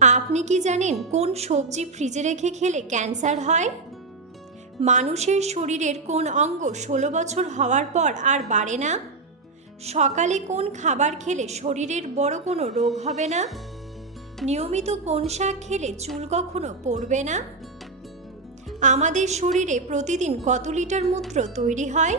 আপনি কি জানেন কোন সবজি ফ্রিজে রেখে খেলে ক্যান্সার হয়? মানুষের শরীরের কোন অঙ্গ ষোলো বছর হওয়ার পর আর বাড়ে না? সকালে কোন খাবার খেলে শরীরের বড় কোনো রোগ হবে না? নিয়মিত কোন শাক খেলে চুল কখনো পড়বে না? আমাদের শরীরে প্রতিদিন কত লিটার মূত্র তৈরি হয়?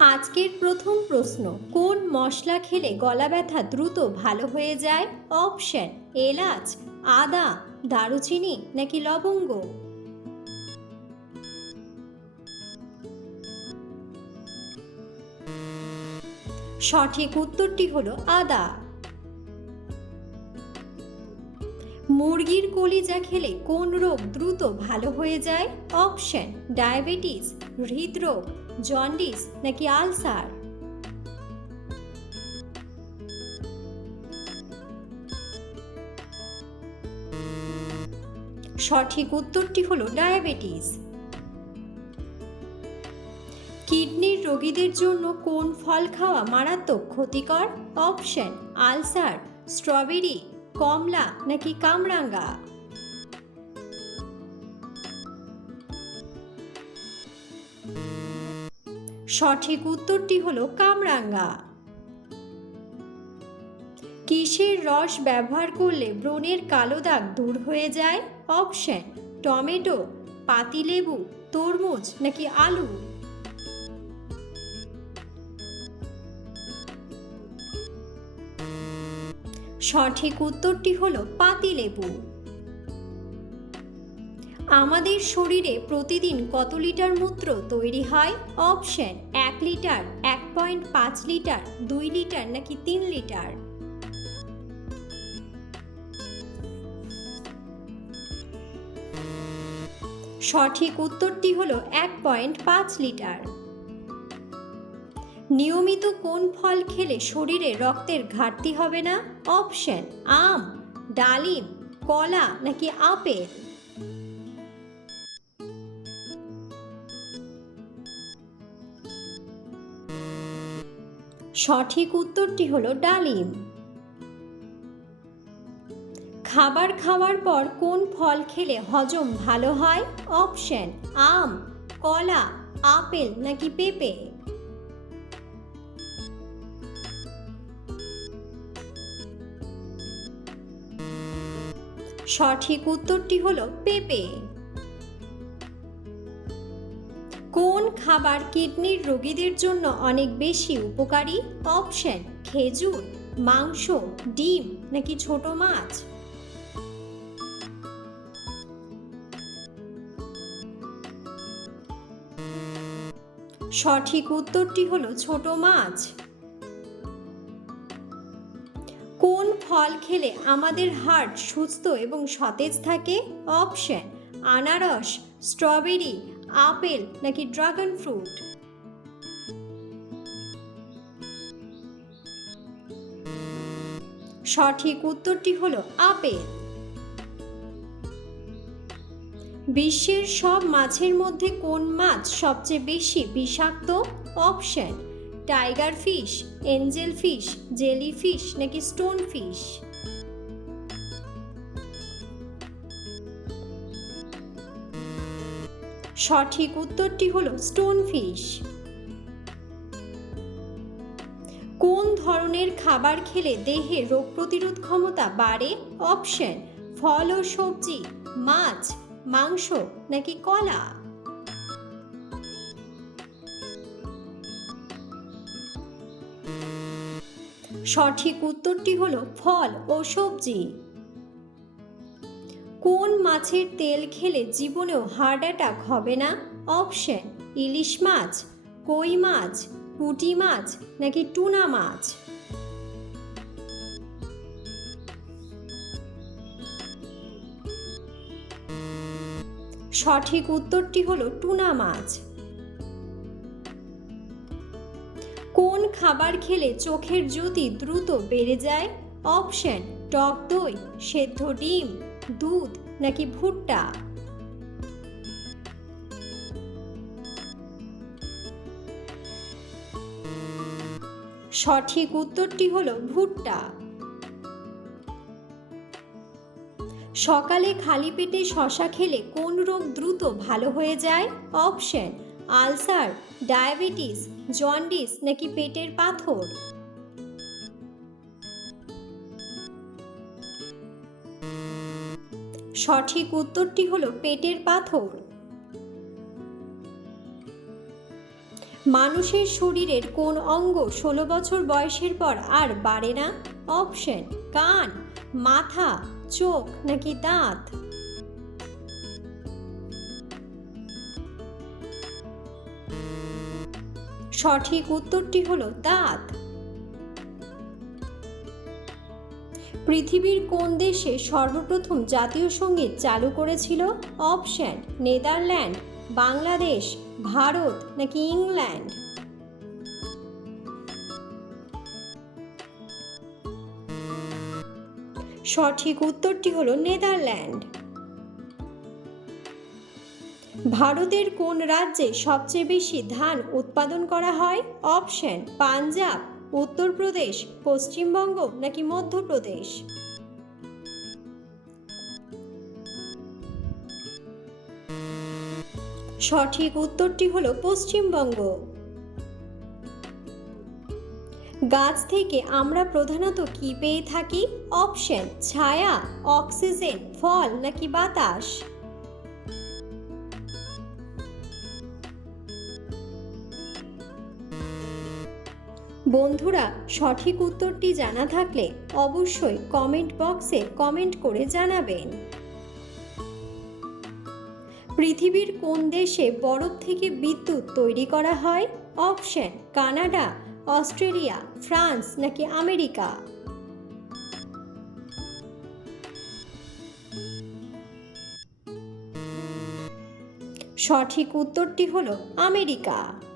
আজকের প্রথম প্রশ্ন, কোন মশলা খেলে গলা ব্যথা দ্রুত ভালো হয়ে যায়? অপশন, এলাচ, আদা, দারুচিনি নাকি লবঙ্গ? সঠিক উত্তরটি হলো আদা। মুরগির কলিজা খেলে কোন রোগ দ্রুত ভালো হয়ে যায়? অপশন, ডায়াবেটিস, হৃদরোগ। জন্ডিস নাকি আলসার? সঠিক উত্তরটি হলো ডায়াবেটিস। কিডনির রোগীদের জন্য কোন ফল খাওয়া মারাত্মক ক্ষতিকর? অপশন আলসার স্ট্রবেরি কমলা, নাকি কামরাঙ্গা? সঠিক উত্তরটি হলো কামরাঙ্গা। কিসের রস ব্যবহার করলে ব্রণের কালো দাগ দূর হয়ে যায়? অপশন, টমেটো, পাতিলেবু, তরমুজ নাকি আলু? সঠিক উত্তরটি হলো পাতিলেবু। আমাদের শরীরে প্রতিদিন কত লিটার মূত্র তৈরি হয়? অপশন এক লিটার, এক পয়েন্ট পাঁচ লিটার, দুই লিটার নাকি তিন লিটার? সঠিক উত্তরটি হলো এক পয়েন্ট পাঁচ লিটার। নিয়মিত কোন ফল খেলে শরীরে রক্তের ঘাটতি হবে না? অপশন আম, ডালিম, কলা নাকি আপেল? সঠিক উত্তরটি হলো ডালিম। খাবার খাওয়ার পর কোন ফল খেলে হজম ভালো হয়? অপশন, আম, কলা, আপেল নাকি পেঁপে? সঠিক উত্তরটি হলো পেঁপে। কোন খাবার কিডনির রোগীদের জন্য অনেক বেশি উপকারী? অপশন, খেজুর, মাংস, ডিম নাকি ছোট মাছ? সঠিক উত্তরটি হলো ছোট মাছ। কোন ফল খেলে আমাদের হার্ট সুস্থ এবং সতেজ থাকে? অপশন, আনারস, স্ট্রবেরি আপেল নাকি ড্রাগন ফ্রুট? সঠিক উত্তরটি হলো আপেল। বিশ্বের সব মাছের মধ্যে কোন মাছ সবচেয়ে বেশি বিষাক্ত? Option, tiger fish, angel fish, jellyfish নাকি স্টোন ফিশ? সঠিক উত্তরটি হলো স্টোন ফিশ কোন ধরনের খাবার খেলে দেহে রোগ প্রতিরোধ ক্ষমতা বাড়ে? অপশন ফল ও সবজি, মাছ, মাংস নাকি কলা? সঠিক উত্তরটি হলো ফল ও সবজি। কোন মাছের তেল খেলে জীবনেও হার্ট অ্যাটাক হবে না? অপশন, ইলিশ মাছ, কই মাছ, পুঁটি মাছ নাকি টুনা মাছ? সঠিক উত্তরটি হলো টুনা মাছ। কোন খাবার খেলে চোখের জ্যোতি দ্রুত বেড়ে যায়? অপশন, টক দই, সেদ্ধ ডিম। দুধ নাকি ভুট্টা? সঠিক উত্তরটি হলো ভুট্টা। সকালে খালি পেটে শশা খেলে কোন রোগ দ্রুত ভালো হয়ে যায়? অপশন, আলসার, ডায়াবেটিস, জন্ডিস নাকি পেটের পাথর? সঠিক উত্তরটি হলো পেটের পাথর। মানুষের শরীরের কোন অঙ্গ ষোলো বছর বয়সের পর আর বাড়ে না? অপশন, কান, মাথা, চোখ নাকি দাঁত? সঠিক উত্তরটি হলো দাঁত। পৃথিবীর কোন দেশে সর্বপ্রথম জাতীয় সংগীত চালু করেছিল? অপশন, নেদারল্যান্ড, বাংলাদেশ, ভারত নাকি ইংল্যান্ড? সঠিক উত্তরটি হলো নেদারল্যান্ড। ভারতের কোন রাজ্যে সবচেয়ে বেশি ধান উৎপাদন করা হয়? অপশন, পাঞ্জাব। উত্তরপ্রদেশ, পশ্চিমবঙ্গ নাকি মধ্যপ্রদেশ? সঠিক উত্তরটি হল পশ্চিমবঙ্গ। গাছ থেকে আমরা প্রধানত কি পেয়ে থাকি? অপশন, ছায়া, অক্সিজেন, ফল নাকি বাতাস? বন্ধুরা, সঠিক উত্তরটি জানা থাকলে অবশ্যই কমেন্ট বক্সে কমেন্ট করে জানাবেন। পৃথিবীর কোন দেশে বরফ থেকে বিদ্যুৎ তৈরি করা হয়? অপশন কানাডা, অস্ট্রেলিয়া, ফ্রান্স নাকি আমেরিকা? সঠিক উত্তরটি হলো আমেরিকা।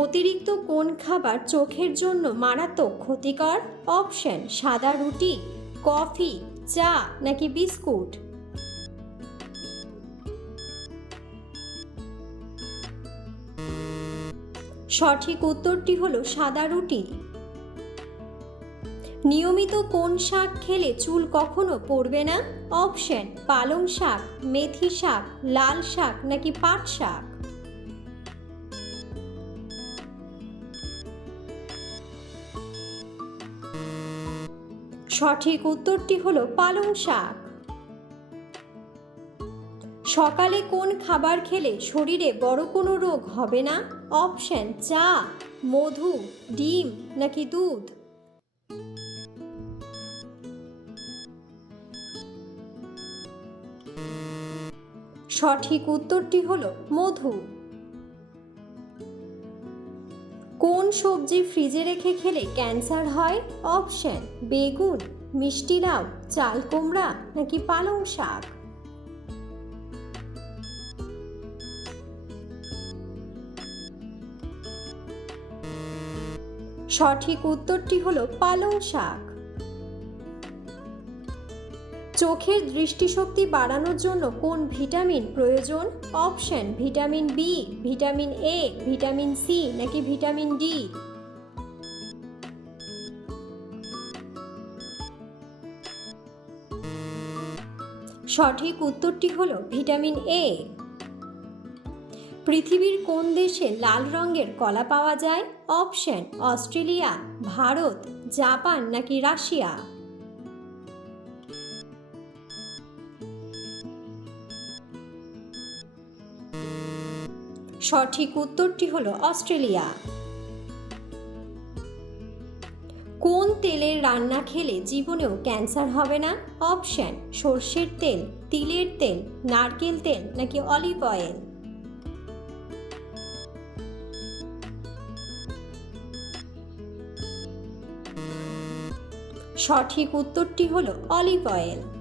অতিরিক্ত কোন খাবার চোখের জন্য মারাত্মক ক্ষতিকর? অপশন, সাদা রুটি, কফি, চা নাকি বিস্কুট? সঠিক উত্তরটি হলো সাদা রুটি। নিয়মিত কোন শাক খেলে চুল কখনো পড়বে না? অপশন, পালং শাক, মেথি শাক, লাল শাক নাকি পাট শাক? সঠিক উত্তরটি হলো পালং শাক। সকালে কোন খাবার খেলে শরীরে বড় কোনো রোগ হবে না? অপশন চা, মধু, ডিম নাকি দুধ? সঠিক উত্তরটি হলো মধু। কোন সবজি ফ্রিজে রেখে খেলে ক্যান্সার হয়? অপশন বেগুন। মিষ্টি লাউ, চাল কুমড়া নাকি পালং শাক? সঠিক উত্তরটি হলো পালং শাক। চোখের দৃষ্টিশক্তি বাড়ানোর জন্য কোন ভিটামিন প্রয়োজন? Option vitamin B, vitamin A, vitamin C নাকি ভিটামিন ডি? সঠিক উত্তরটি হলো ভিটামিন এ পৃথিবীর কোন দেশে লাল রঙের কলা পাওয়া যায়? অপশন, অস্ট্রেলিয়া, ভারত, জাপান নাকি রাশিয়া? সঠিক উত্তরটি হলো অস্ট্রেলিয়া। কোন তেলের রান্না খেলে জীবনেও ক্যান্সার হবে না? অপশান, সর্ষের তেল, তিলের তেল, নারকেল তেল নাকি অলিভ অয়েল? সঠিক উত্তরটি হলো অলিভ অয়েল।